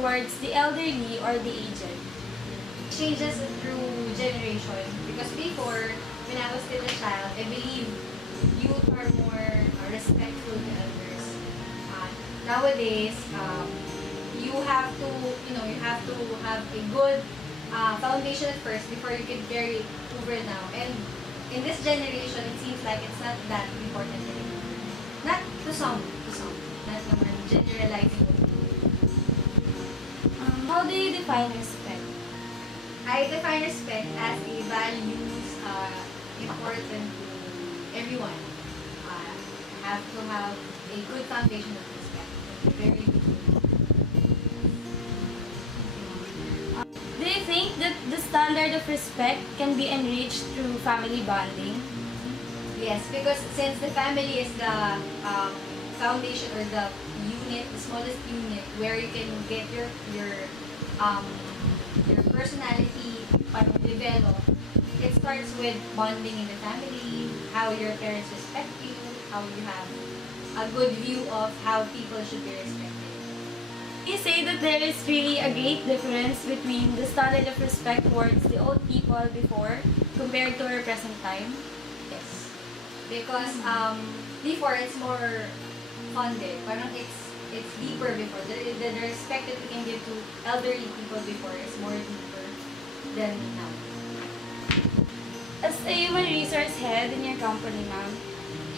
towards the elderly or the aged? Changes through generation, because before, when I was still a child, I believe youth are more respectful to elders. Nowadays, you have to have a good foundation at first before you can carry it over now. And in this generation, it seems like it's not that important anymore. Not to some, not naman generalizing. How do you define respect? I define respect as a values important to everyone. Have to have a good foundation of respect. Very good. Do you think that the standard of respect can be enriched through family bonding? Yes, because since the family is the foundation or the unit, the smallest unit where you can get your personality develop, it starts with bonding in the family, how your parents respect you, how you have a good view of how people should be respected. You say that there is really a great difference between the standard of respect towards the old people before compared to our present time? Yes. Because before it's more funded. Parang it's deeper before. The respect that we can give to elderly people before is more deeper than now. As a human resource head in your company, ma'am,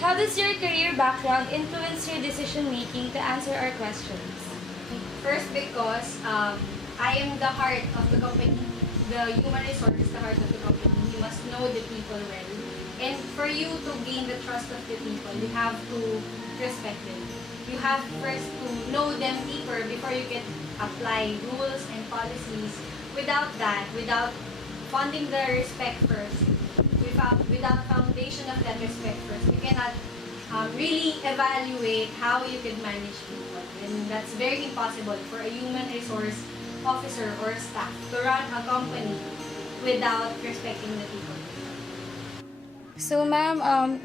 how does your career background influence your decision making to answer our questions? First, because I am the heart of the company. The human resource is the heart of the company. You must know the people well. And for you to gain the trust of the people, you have to respect them. You have first to know them deeper before you can apply rules and policies. Without that, without funding the respect first, without foundation of that respect first, you cannot really evaluate how you can manage people. And that's very impossible for a human resource officer or staff to run a company without respecting the people. So, ma'am,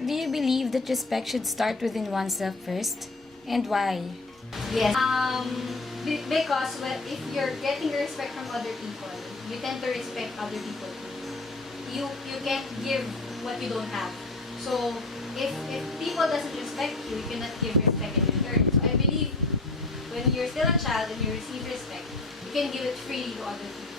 do you believe that respect should start within oneself first? And why? Yes. Because if you're getting respect from other people, you tend to respect other people too. You can't give what you don't have. So if people doesn't respect you, you cannot give respect in return. So I believe when you're still a child and you receive respect, you can give it freely to other people.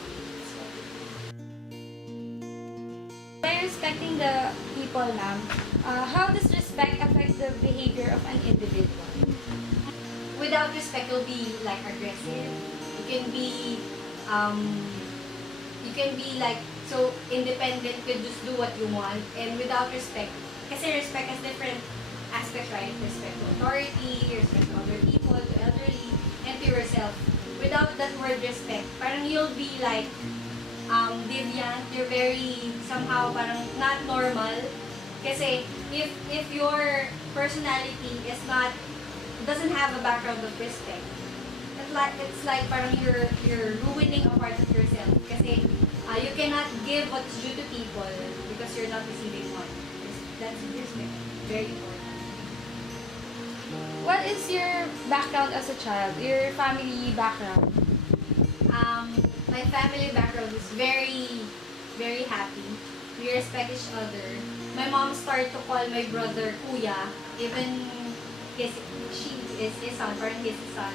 By respecting the people, ma'am, how does respect affect the behavior of an individual? Without respect, you'll be like aggressive. You can be like so independent. You can just do what you want. And without respect, kasi respect has different aspects, right? Respect to authority, respect to other people, to elderly, and to yourself. Without that word respect, parang you'll be like deviant. You're very somehow parang not normal. Kasi if your personality is not doesn't have a background of respect, it's like parang you're ruining a part of yourself. Kasi you cannot give what's due to people because you're not receiving one. That's respect. Very important. What is your background as a child? Your family background? My family background is very, very happy. We respect each other. My mom started to call my brother Kuya, even she is his son, parang his son.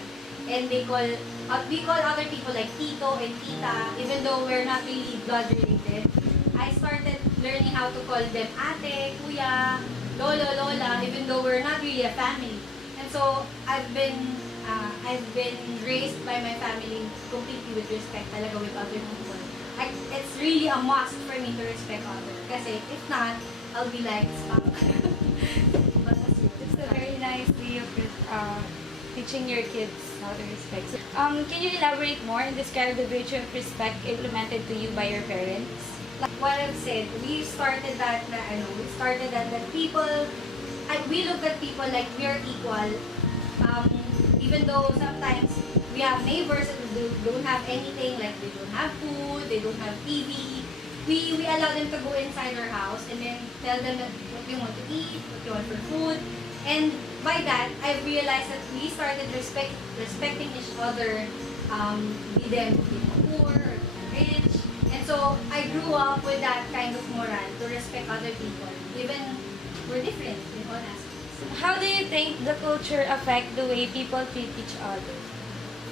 And we call other people like Tito and Tita, even though we're not really blood related. I started learning how to call them Ate, Kuya, Lolo, Lola, even though we're not really a family. And so I've been raised by my family completely with respect talaga with other people. It's really a must for me to respect others. Kasi if not, I'll be like stuck. But It's a very nice way of teaching your kids how to respect. So, can you elaborate more and describe the virtue of respect implemented to you by your parents? like what I've said, we started that people, we look at people like we are equal. Even though sometimes we have neighbors that don't have anything, like they don't have food, they don't have TV, we allow them to go inside our house and then tell them what they want to eat, what they want for food. And by that, I've realized that we started respecting each other be them be poor or rich. And so I grew up with that kind of moral to respect other people, even we're different in all aspects. How do you think the culture affect the way people treat each other?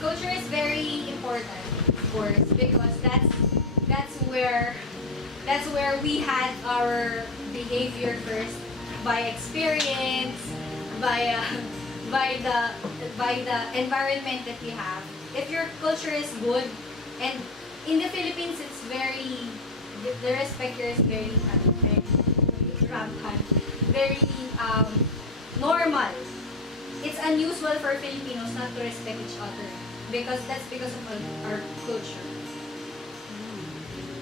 Culture is very important, of course, because that's where we had our behavior first by experience, by the environment that we have. If your culture is good, and in the Philippines it's very, the respect here is very rampant, very normal. It's unusual for Filipinos not to respect each other because that's because of our culture.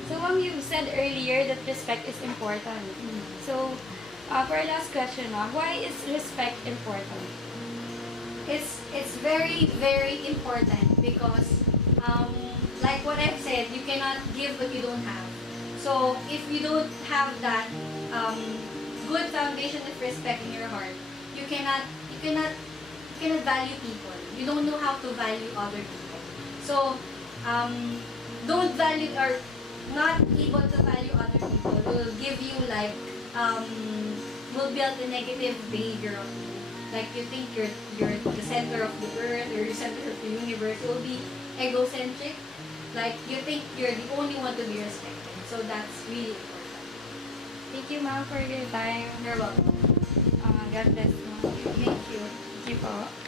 So, Ma'am, you said earlier that respect is important. So, for our last question, Ma'am, why is respect important? It's very, very important because like what I've said, you cannot give what you don't have. So if you don't have that good foundation of respect in your heart, you cannot value people. You don't know how to value other people. So don't value or not able to value other people will give you like will build a negative behavior of you. Like you think you're the center of the earth or the center of the universe. It will be egocentric. Like you think you're the only one to be respected. So that's really important. Thank you, Ma'am, for your time. You're welcome. God bless, Ma'am. Thank you. Thank you po.